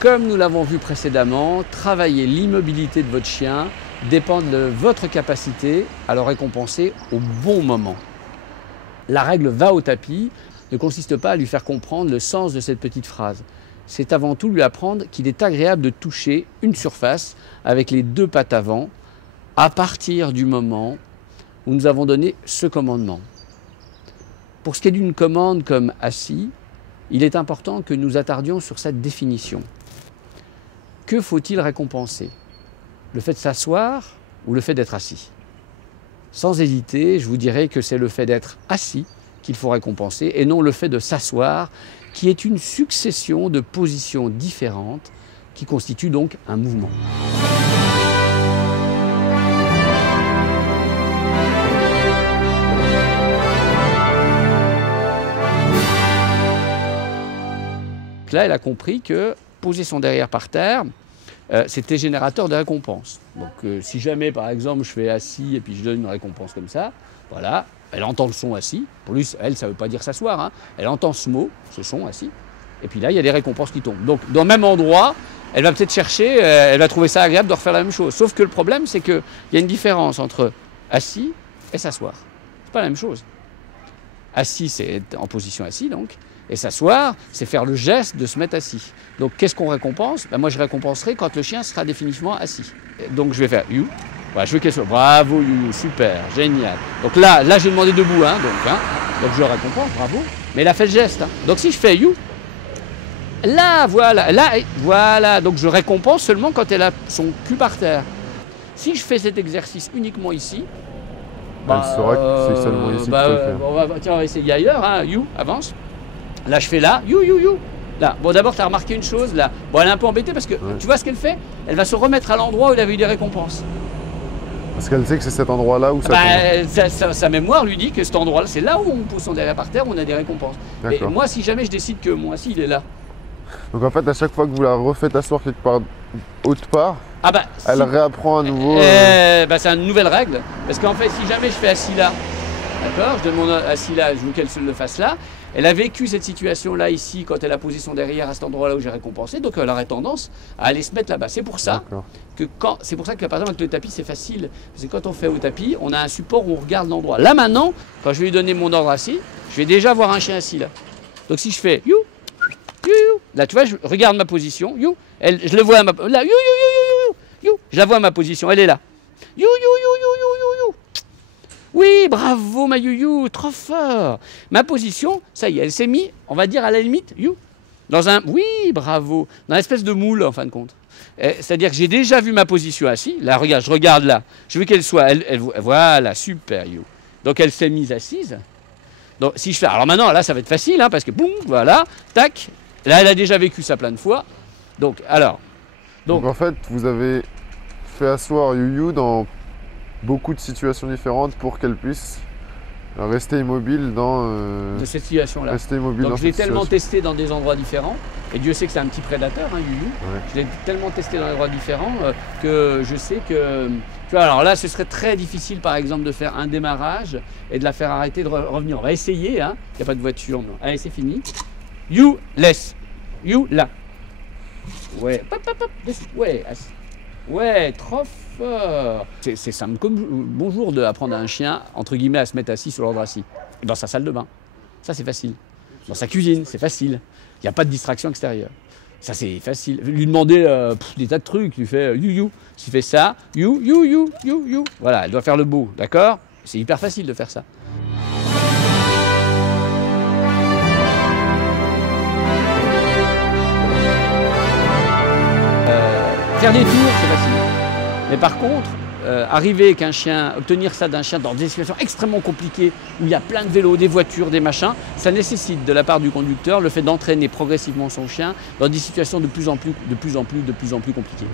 Comme nous l'avons vu précédemment, travailler l'immobilité de votre chien dépend de votre capacité à le récompenser au bon moment. La règle « va au tapis » ne consiste pas à lui faire comprendre le sens de cette petite phrase. C'est avant tout lui apprendre qu'il est agréable de toucher une surface avec les deux pattes avant à partir du moment où nous avons donné ce commandement. Pour ce qui est d'une commande comme « assis », il est important que nous attardions sur cette définition. Que faut-il récompenser? Le fait de s'asseoir ou le fait d'être assis? Sans hésiter, je vous dirais que c'est le fait d'être assis qu'il faut récompenser et non le fait de s'asseoir, qui est une succession de positions différentes qui constituent donc un mouvement. Là, elle a compris que poser son derrière par terre, c'était générateur de récompense. Donc si jamais, par exemple, je fais assis et puis je donne une récompense comme ça, voilà, elle entend le son assis. Pour lui, elle, ça ne veut pas dire s'asseoir, hein. Elle entend ce mot, ce son assis. Et puis là, il y a des récompenses qui tombent. Donc dans le même endroit, elle va peut-être chercher, elle va trouver ça agréable de refaire la même chose. Sauf que le problème, c'est qu'il y a une différence entre assis et s'asseoir. C'est pas la même chose. Assis, c'est être en position assis, donc. Et s'asseoir, c'est faire le geste de se mettre assis. Donc qu'est-ce qu'on récompense? Ben, moi, je récompenserai quand le chien sera définitivement assis. Donc je vais faire you. Voilà, je veux qu'elle soit. Bravo you, super, génial. Donc là j'ai demandé debout, hein, donc je le récompense, bravo. Mais elle a fait le geste. Hein. Donc si je fais you, là, voilà. Donc je récompense seulement quand elle a son cul par terre. Si je fais cet exercice uniquement ici, elle saura que c'est seulement ici qu'il faut le faire. Tiens, on va essayer ailleurs, hein. You, avance. Là, je fais là, you. Là, bon, d'abord, tu as remarqué une chose, là. Bon, elle est un peu embêtée parce que, tu vois ce qu'elle fait? Elle va se remettre à l'endroit où elle avait eu des récompenses. Parce qu'elle sait que c'est cet endroit-là où ça tombe. Sa mémoire lui dit que cet endroit-là, c'est là où on pose son derrière par terre, où on a des récompenses. Mais moi, si jamais je décide que mon assis, il est là. Donc en fait, à chaque fois que vous la refaites asseoir quelque part autre part, elle réapprend à nouveau. C'est une nouvelle règle. Parce qu'en fait, si jamais je fais assis là, d'accord, je donne mon assis là, je veux qu'elle le fasse là. Elle a vécu cette situation-là ici quand elle a posé son derrière à cet endroit-là où j'ai récompensé, donc elle aurait tendance à aller se mettre là-bas. C'est pour ça que par exemple avec le tapis c'est facile, parce que quand on fait au tapis, on a un support où on regarde l'endroit. Là maintenant, quand je vais lui donner mon ordre assis, je vais déjà voir un chien assis là. Donc si je fais you, là tu vois, je regarde ma position, you, je le vois à ma là, you, je la vois à ma position, elle est là. You. Oui, bravo ma you, trop fort. Ma position, ça y est, elle s'est mise, on va dire à la limite, you. Oui, bravo. Dans une espèce de moule en fin de compte. C'est-à-dire que j'ai déjà vu ma position assise. Là, regarde, je regarde là. Je veux qu'elle soit, voilà, super you. Donc elle s'est mise assise. Donc si je fais, alors maintenant là ça va être facile, hein, parce que boum, voilà, tac. Là elle a déjà vécu ça plein de fois. Donc en fait, vous avez fait asseoir you dans beaucoup de situations différentes pour qu'elle puisse rester immobile dans cette situation-là. Donc je l'ai tellement testé dans des endroits différents, et Dieu sait que c'est un petit prédateur, hein, Yuyu. Ouais. Je l'ai tellement testé dans des endroits différents que je sais que... Tu vois, alors là, ce serait très difficile, par exemple, de faire un démarrage et de la faire arrêter de revenir. On va essayer, hein. Il n'y a pas de voiture, non. Allez, c'est fini. You, laisse. You, là. Ouais. Ouais, ouais, trop fort. C'est simple comme bonjour d'apprendre à un chien, entre guillemets, à se mettre assis sur l'ordre assis. Dans sa salle de bain. Ça, c'est facile. Dans sa cuisine, c'est facile. Il n'y a pas de distraction extérieure. Ça, c'est facile. Lui demander des tas de trucs. Tu fais you. Tu fais ça, you. Voilà, elle doit faire le beau, d'accord? C'est hyper facile de faire ça. Faire des tours, c'est facile. Mais par contre, arriver avec un chien, obtenir ça d'un chien dans des situations extrêmement compliquées, où il y a plein de vélos, des voitures, des machins, ça nécessite de la part du conducteur le fait d'entraîner progressivement son chien dans des situations de plus en plus compliquées.